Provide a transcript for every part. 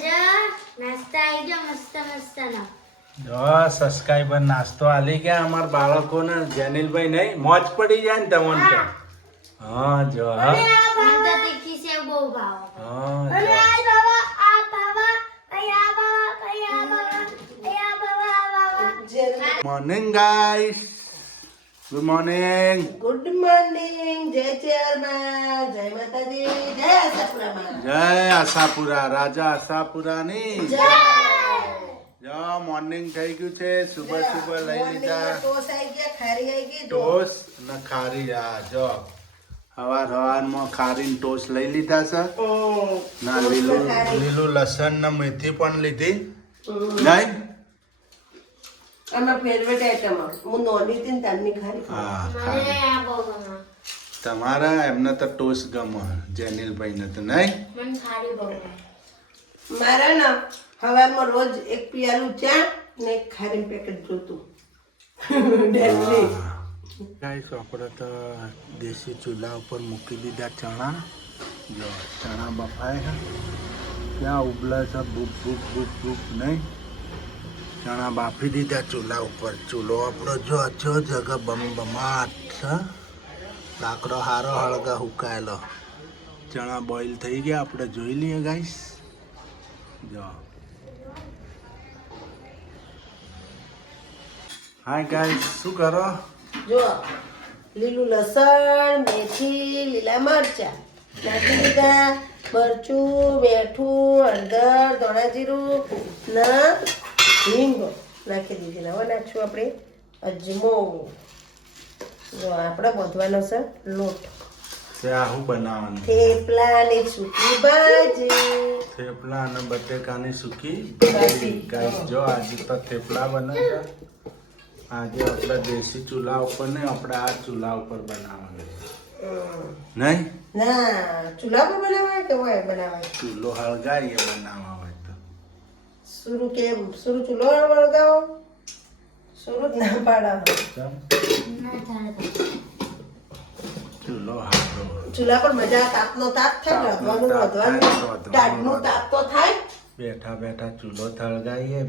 નાસ્તા આવી ગયો મસ્ત મસ્તનો. જો સબસ્ક્રાઈબર નાસ્તો આલી ગયા અમાર બાળકોને જેનિલભાઈ નહીં મોજ પડી જાય ને તમને તો. હા જો હા મને તો તીખી સેવ બહુ ભાવે. હા અને જો. આ બાવા આ બાવા અહીંયા બાવા અહીંયા બાવા અહીંયા બાવા બાવા. Morning guys, good morning. Good morning. જય ચેરમાં, જય માતાજી, જય આશાપુરામાં. જય આશાપુરા, રાજા આશાપુરાની જો મોર્નિંગ થઈ ગયું છે. સુબહ સુબહ લઈ લીધા ટોસ આવી ગયા, ખારી આવી ગઈ. ટોસ ને ખારી. આ જો હવારમાં ખારીને ટોસ લઈ લીધા છે. ના લીલું લસણ ને મેથી પણ લીધી નહીં. આમાં ફેવરેટ આઈટમ હું નોની હતી ને તારની ખારી હા મને ખારી. આ બહુ ગમે. તમારા એમને તો ટોસ ગમે, જેનિલભાઈ ને તો નહીં. મને ખારી બહુ ગમે. મારા ના હવારમાં રોજ એક પિયાલું ચા ને એક ખારી પેકેટ જોતું. ડેલી ગાઈસ આપણે તો દેશી ચૂલા ઉપર મૂકી દીધા ચણા. જો ચણા બફાય છે, ક્યાં ઉબલે છે બુક બુક બુક બુક નહીં. ચણા બાફી દીધા ચૂલા ઉપર. ચૂલો આપણો જો અચ્છો જગહ બમબમાટ છે. લાકડો હારો હળગા હુકાયેલો. ચણા બોઇલ થઈ ગયા, આપણે જોઈ લઈએ ગાઈસ. જો હાય ગાઈસ, શું કરો? જો લીલું લસણ, મેથી, લીલા મરચા નાખી દીધા. મરચું, મીઠું, હળદર, ધોળા જીરું ના હિંગ નાખી દીધી. હવે નાખશું આપણે અજમો. જો આપણે બાંધવાનો છે લોટ. તે આવું બનાવવાનું. થેપલાની સૂકી ભાજી. થેપલા અને બટેકાની સૂકી ભાજી. ગાઈસ જો આજે તો થેપલા બને છે. આજે આપણે દેશી ચૂલા ઉપર નહીં, આપણે આ ચૂલા ઉપર બનાવવાનું છે. નહીં ના ચૂલા પર બનાવાય કે હોય બનાવાય? ચૂલો હળગાઈએ બનાવવા હોય તો. સુરું ચૂલો વળગાવો. સુરું જ ના પાડાવો. ચમ, ના ચાલે. ચૂલો હારો. ચૂલા પર મજા તાપનો તાપ થાય, તાપનો વધવાનું તાપ થાય, વધવાનું ટાઢનું તાપ તો થાય. બેઠા બેઠા ચૂલો થળગાઈએ.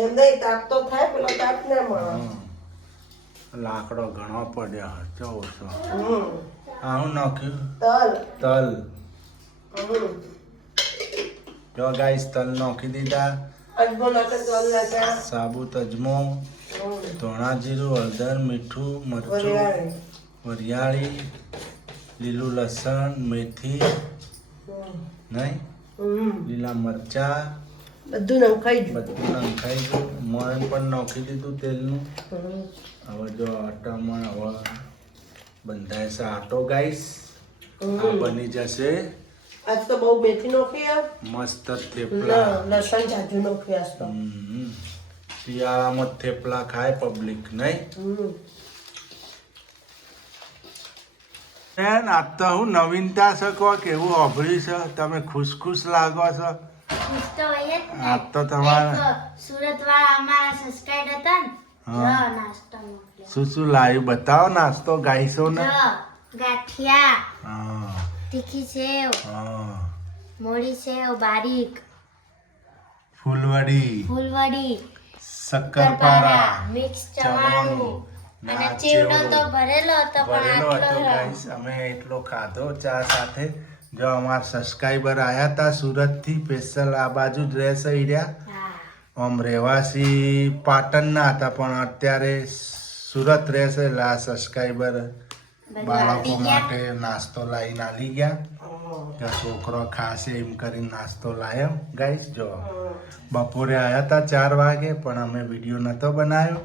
એમ નહીં તાપ તો થાય, પેલો તાપ ના મળે. લાકડો ઘણો પડ્યો ચોસો. હમ. આવું નાખ્યું તલ. તલ. હમ. જો ગાઈસ તલ નાખી દીધા. અજમો નાખે તલ નાખે. સાબુત અજમો, ધોળા જીરું, હળદર, મીઠું, મરચું, વરિયાળી. વરિયાળી, લીલું લસણ, મેથી નહીં, હમ. લીલા મરચા બધું નખાઈ ગયું. બધું નખાઈ ગયું. મોણ પણ નાખી દીધું તેલનું. હમ. હવે જો આટામાં હવે બંધાય છે આટો ગાઈસ. આ બની જશે આજ તો બહુ મેથી નોખી મસ્ત થેપલા. લસણ જાજુ નોખી આજ તો. શિયાળામાં થેપલા ખાય પબ્લિક નહીં. હમ. બેન આ તો હું નવીનતા છે કહો, કેવું અભળી છે, તમે ખુશ ખુશ લાગો છો. ખુશ તો હોય જ ને. આ તો તમારા સુરત વાળા અમારા સબસ્ક્રાઇબ હતા ને. હા. જો નાસ્તો મોકલ્યો. શું શું લાવ્યું બતાવો નાસ્તો ગાઈશો ને. જો ગાંઠિયા, હા તીખી સેવ, હા. મોળી સેવ બારીક, ફૂલવડી, ફૂલવડી, શક્કરપારા, મિક્સ ચવાણું અને ચેવડો તો ભરેલો હતો પણ ભરેલો હતો આટલો ગાઈસ. અમે એટલો ખાધો ચા સાથે. જો અમારા સબસ્ક્રાઈબર આયા હતા સુરતથી સ્પેશિયલ આ બાજુ જ રહેશે રહ્યા. હા. આમ રહેવાસી પાટણના હતા પણ અત્યારે સુરત રહેશે. એટલે આ સબસ્ક્રાઈબર બાળકો માટે નાસ્તો લાવીને આલી ગયા. કે છોકરો ખાશે એમ કરીને નાસ્તો લાવ્યો ગાઈસ. જો બપોરે આવ્યા હતા 4 વાગે પણ અમે વિડીયો નહોતો બનાવ્યો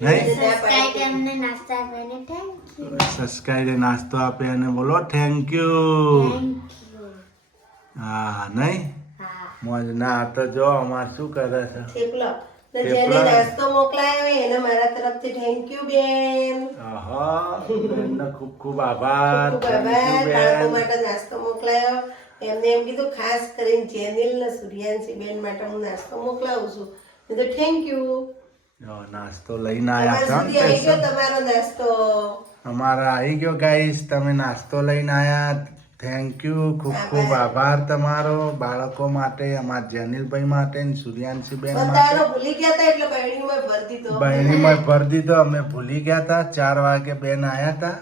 નહીં. સબસ્ક્રાઇબ અમને નાસ્તા આપીને થેન્ક યુ. સબસ્ક્રાઈબરે નાસ્તો આપે અને બોલો થેન્ક યુ. Thank you. હા નહીં હા. મોજ ના. આ તો જો અમાર શું કરે છે. થેપલા. ને થેપલા. જેને નાસ્તો મોકલાયો હોય એને મારા તરફથી થેન્ક યુ બેન. આહા, બેનનો ખૂબ ખૂબ આભાર. ખૂબ Thank you, આભાર. બેન. બાળકો માટે નાસ્તો મોકલાયો. એમને એમ કીધું ખાસ કરીને જેનિલ ને સૂર્યાંશી બેન માટે હું નાસ્તો મોકલાવું છું. મેં તો થેન્ક યુ. જો નાસ્તો લઈને આયા છો ને સુધી આવી ગયો special. તમારો નાસ્તો. અમારા આવી ગયો ગાઈસ. તમે નાસ્તો લઈને આયા. થેન્ક યુ, ખૂબ ખૂબ આભાર તમારો બાળકો માટે, અમારા જેનિલભાઈ માટે ને સૂર્યાંશીબેન માટે. બધાનો ભૂલી ગયા હતા એટલે બહેણીમાં ભરી દીધો. બહેણીમાં ભરી દીધો. અમે ભૂલી ગયા હતા. 4 વાગે બેન આવ્યા હતા.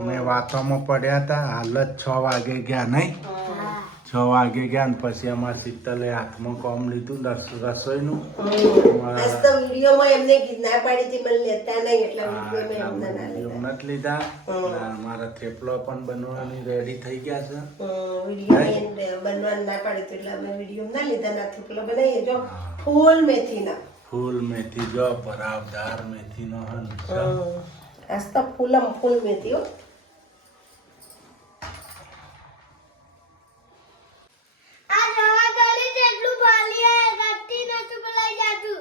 અમે વાતોમાં પડ્યા હતા. હાલ જ 6 વાગે ગયા નહીં. 6 વાગે ગયા ને પછી અમારા શીતલે હાથમાં કોમ લીધું રસોઈનું. આજ તો વિડીયોમાં એમને ના પાડી હતી મને લેતા નહીં એટલે વિડીયોમાં એમને ના લીધા. નથી લીધા. મારા થેપલો પણ બનવાની રેડી થઈ ગયા છે. વિડીયો બનવાનું ના પાડી એટલે અમે વિડીયો ના લીધા. ના થેપલો બનાવીએ જો ફૂલ મેથીના. ફૂલ મેથી જો ભરાવદાર મેથીનો હન. આજ તો ફૂલ મેથી હો. આ જવા ગલી જેટલું ભાલી આ ગટ્ટી નતું બોલાઈ જાતું.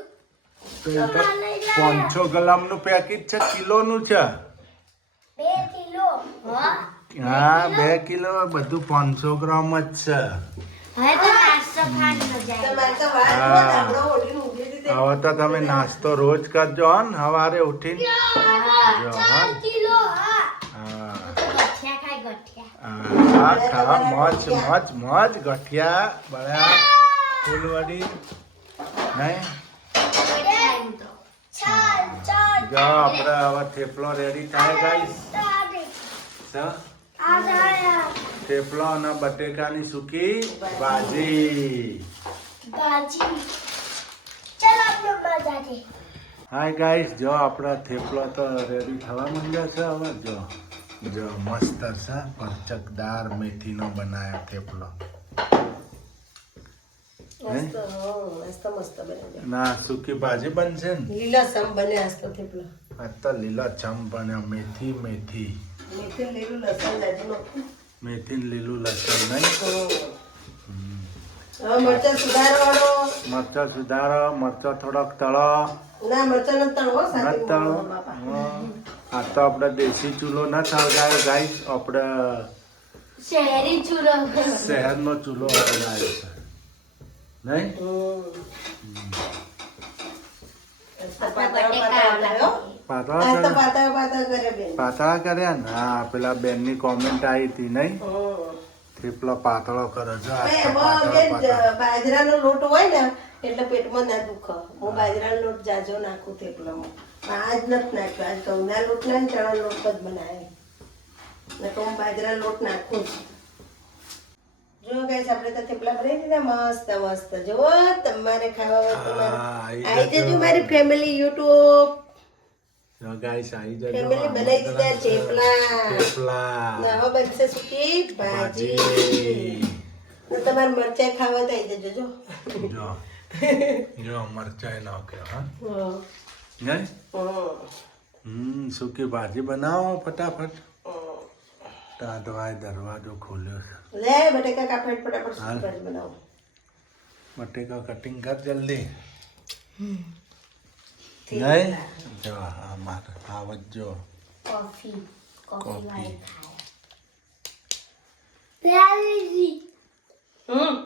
500 ગ્રામનું પેકેટ છે, કિલોનું છે. 2 કિલો. હા 2 કિલો બધું 500 ગ્રામ જ છે. હવે તો 805 મજા તમારે તો વાત હોત, આપણો હોડીને ઊંઘી દીધી. હવે તો તમે નાસ્તો રોજ કરજો હન સવારે ઉઠીને. જો, હન. 4 કિલો. હા હા ગઠિયા ખાય ગઠિયા. હા ખા મોજ ગઠિયા બળ્યા ફૂલવડી નહીં. ચાલ જો આપણે હવે થેપલો રેડી થાય ગાઈસ. થેપલો અને બટેકાની સૂકી ભાજી. ભાજી. ચાલ આપણે મજા દે. હાય ગાઈસ, જો આપણા થેપલો તો રેડી થવા માંડ્યા છે. હવે જો મસ્ત છે પરચકદાર મેથીનો બનાવ્યો થેપલો. મસ્ત બને. ના સૂકી ભાજી બનશે ને. લીલાસમ બને આજ તો થેપલો. આ તો લીલા ચમ બન્યા. મેથી મેથી લીલું લસણ નાખીને. મેથી ને લીલું લસણ નહીં. હવે મરચાં સુધારવાનો. મરચા સુધારો, મરચા થોડોક તળો. ના મરચાં નથી તળવો નથી સાથે તળો. બાપા. આ તો આપણે દેશી ચૂલો ન સળગાયો ગાઈસ. આપણે શહેરી ચૂલો. શહેરનો ચૂલો સળગાયો છે નહીં. પાતળા કર્યા ને. હા પેલા બેનની કોમેન્ટ આવી હતી નહીં. થેપલો પાતળો કરે છે. બાજરાનો લોટ હોય ને એટલે પેટમાં ના દુખે. હું બાજરાનો લોટ જાજો નાખું થેપલામાં. આજ નથી નાખ્યો. આજ ઘઉંના લોટ ના ચણા લોટ જ બનાવે. ને તો હું બાજરાનો લોટ નાખું છું. જો ગાઈસ આપણે તો થેપલા બનાવી દીધા મસ્ત. જો તમારે ખાવા હોય આવી જજો મારી ફેમિલી યુટ્યુબ. જો ગાઈસ આવી જજો. ફેમિલી બનાવી દીધા થેપલા. ને હવે બનશે સૂકી ભાજી. ને તમારે મરચાં ખાવા તો આવી જજો. જો મરચાઈ નાખ્યો. હા હમ. નહીં. સૂકી ભાજી બનાવો ફટાફટ. ટાઢવાય દરવાજો ખોલ્યો છે. લે બટેકા કાપડ ફટાફટ સૂકી ભાજી બનાવો. બટેકા કટિંગ કર જલ્દી. નહીં જો આ મારે આવજો. Coffee coffee. વાળી ખાય.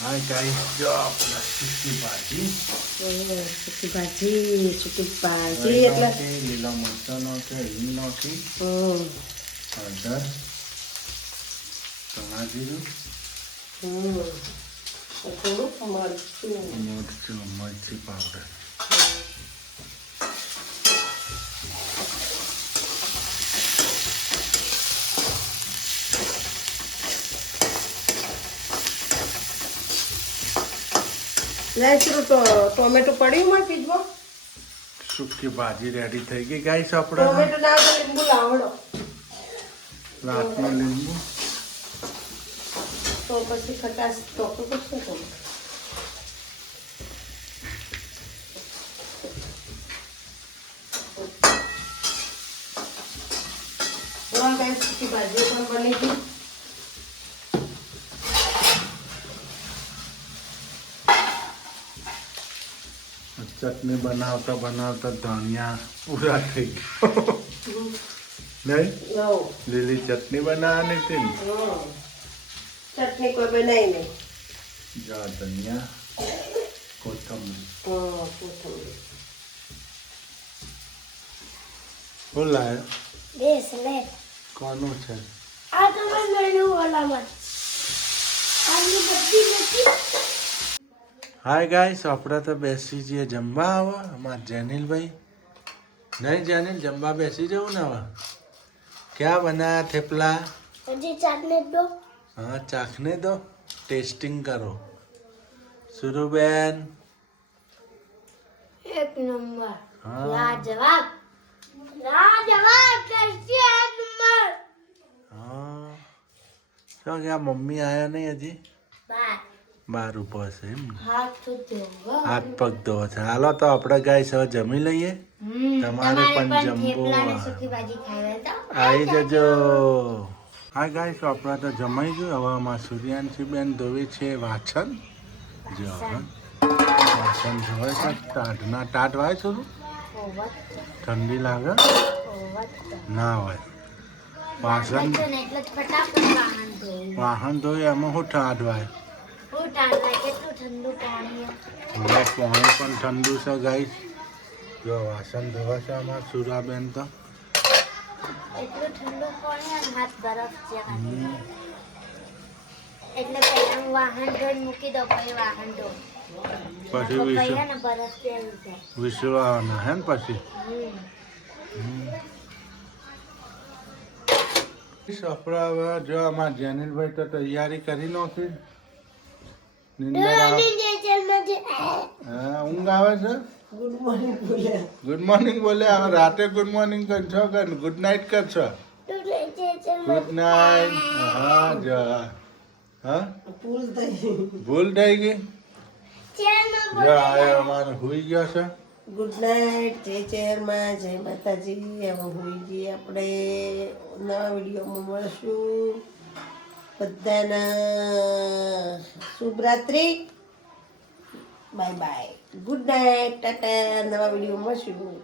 હા ગાઈસ, જો આપણે સૂકી ભાજી. સૂકી ભાજી એટલે લીલા મરચાં નાખે, હિંગ નાખી, હળદર, ચણા જીરું, થોડું મરચું, મરચી પાવડર. ટોમેટો પડ્યું મારે ફ્રીજમાં. સૂકી ભાજી રેડી થઈ ગઈ ગાઈસ. આપણે ટોમેટો ના આવે લીંબુ લાવડો. રાતનો લીંબુ તો પછી ખટાશ ટોકું પડશે. સૂકી ભાજી પણ બની ગઈ. ચટણી બનાવતા બનાવતા ધનિયા પૂરા થઈ ગયો. નહીં લીલી ચટણી બનાવવાની હતી ને. ચટણી કોઈ બનાવી નહીં. જો ધનિયા, કોથમરી. શું લાયો? બ્રેસલેટ. કોનું છે? આ તમારું મેનુ અલામત આની બધી નથી. હાય ગાઈસ, આપણે તો બેસી જઈએ જમવા. હવે અમાર જેનિલભાઈ નહીં, જેનિલ જમવા બેસી જવું ને. હવે ક્યાં બનાયા થેપલા? હજી ચાટને દો. હા, ચાખને દો, ટેસ્ટિંગ કરો. સુરુબેન એક નંબર. હા. લાજવાબ ટેસ્ટી એક નંબર. હા, શું કે મમ્મી આયા નહીં હજી? બાય. બાર ઉપર છે એમ ને? હાથ તો ધોવો. હાથ પગ ધોવા છે. હાલો તો આપણે ગાઈસ હવે જમી લઈએ. તમારે પણ જમવું સુકી ભાજી ખાવી તો આવી જજો. હા ગાઈસ, આપણે તો જમાઈ ગયું. હવે અમારા સૂર્યાંશી બેન ધોવે છે વાસણ. જો હા, વાસણ ધોવે છે. ટાઢના ટાઢ વાય છું. ઠંડી લાગે ના હોય. વાસણ એટલે જ ફટાફટ વાહન ધોવું. વાહન ધોઈ એમાં શું ટાઢ વાય? હું ટાળતા કેટલું ઠંડુ પાણી. પાણી પણ ઠંડુ છે ગાઈસ. જો વાસણ ધોવા છે અમારા સુરાબેન તો. એટલું ઠંડુ પાણી અને હાથ બરફ છે. એટલે પહેલા હું વાહન ધોઈને મૂકી દઉં, પછી વાહન ધોઉં. પછી પછી ને બરફ તેલ છે. વિસરવાના હે ને પછી. આપણે હવે જો અમારા જેનિલભાઈ તો તૈયારી કરી નાખી. નીંદર આવે. હા, ઊંઘ આવે છે. ગુડ મોર્નિંગ બોલ્યા. ગુડ મોર્નિંગ બોલે. હવે રાતે ગુડ મોર્નિંગ કરશો કે ગુડ નાઇટ કરશો? Good night. હા જો હા, ભૂલ થઈ. ભૂલ થઈ ગઈ. જો આ અમારે હુઈ ગયો છે. Good night. જય ચેરમાં, જય માતાજી. હવે હોઈ જઈએ આપણે. નવા વિડીયોમાં મળશું. બધાના શુભરાત્રિ. Bye bye. Good night. Tata. નવા વિડીયો મળશું.